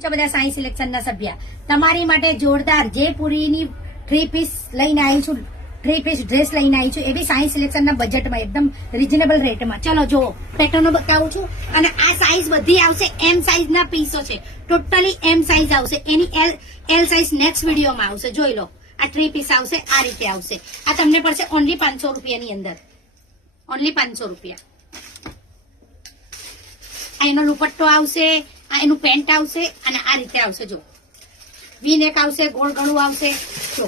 બધા સાઈ સિલેક્શનના સભ્ય તમારી માટે જોરદાર જયપુરીની 3 પીસ લઈને આવી છું, 3 પીસ ડ્રેસ લઈને આવી છું, એ બી સાઈ સિલેક્શનના બજેટમાં એકદમ રીઝનેબલ રેટમાં. ચલો જો પેટર્નો બતાવું છું. અને આ સાઈઝ બધી આવશે એમ સાઈઝના પીસો છે, ટોટલી એમ સાઈઝ આવશે. એની એલ સાઈઝ નેક્સ્ટ વિડીયોમાં આવશે. જોઈ લો, આ 3 પીસ આવશે, આ રીતે આવશે. આ તમને પડશે ઓનલી 500 રૂપિયાની અંદર, ઓનલી 500 રૂપિયા. આ એનો દુપટ્ટો આવશે, આ એનું પેન્ટ આવશે અને આ રીતે આવશે. જો વી નેક આવશે, ગોળ ગળું આવશે. જો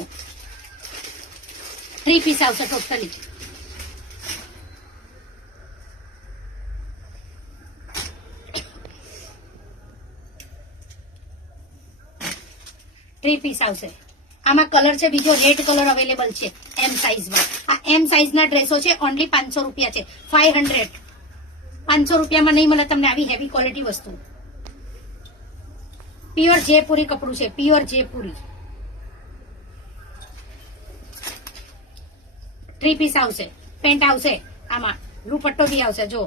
3 પીસ આવશે ટોટલી. પીસ આવશે. આમાં કલર છે બીજો, રેડ કલર અવેલેબલ છે એમ સાઈઝમાં. આ એમ સાઈઝના ડ્રેસો છે, ઓનલી 500 રૂપિયા છે. 500 રૂપિયામાં નહીં મળે તમને આવી હેવી ક્વોલિટી વસ્તુ. પ્યોર જયપુરી કપડું છે, પ્યોર જયપુરી. 3 પીસ આવશે, પેન્ટ આવશે, આમાં દુપટ્ટો બી આવશે. જો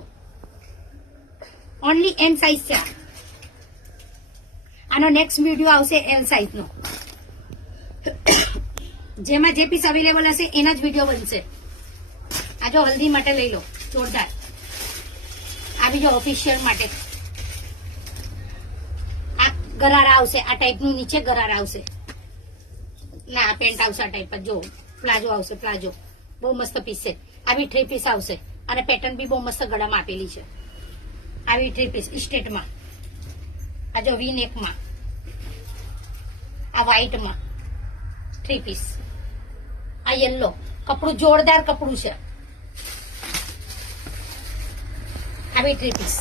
ઓનલી એમ સાઈઝ છે. આનો નેક્સ્ટ વિડીયો આવશે એલ સાઈઝ નો. જેમાં જે પીસ અવેલેબલ હશે એના જ વિડીયો બનશે. આ જો હલ્દી માટે લઈ લો, જોરદાર. આ બીજો ઓફિશિયલ માટે આ ગરારા આવશે, આ ટાઈપનું નીચે ગરારા આવશે. ના પેન્ટ આવશે આ ટાઈપ. જો પ્લાઝો આવશે, પ્લાઝો બહુ મસ્ત પીસ છે. આવી 3 પીસ આવશે અને પેટર્ન બી બહુ મસ્ત ગળામાં આપેલી છે. આવી 3 પીસ સ્ટેટમાં. આ જો વી નેકમાં, આ વ્હાઈટમાં 3 પીસ. આ યલો કપડું, જોરદાર કપડું છે. આવી 3 પીસ.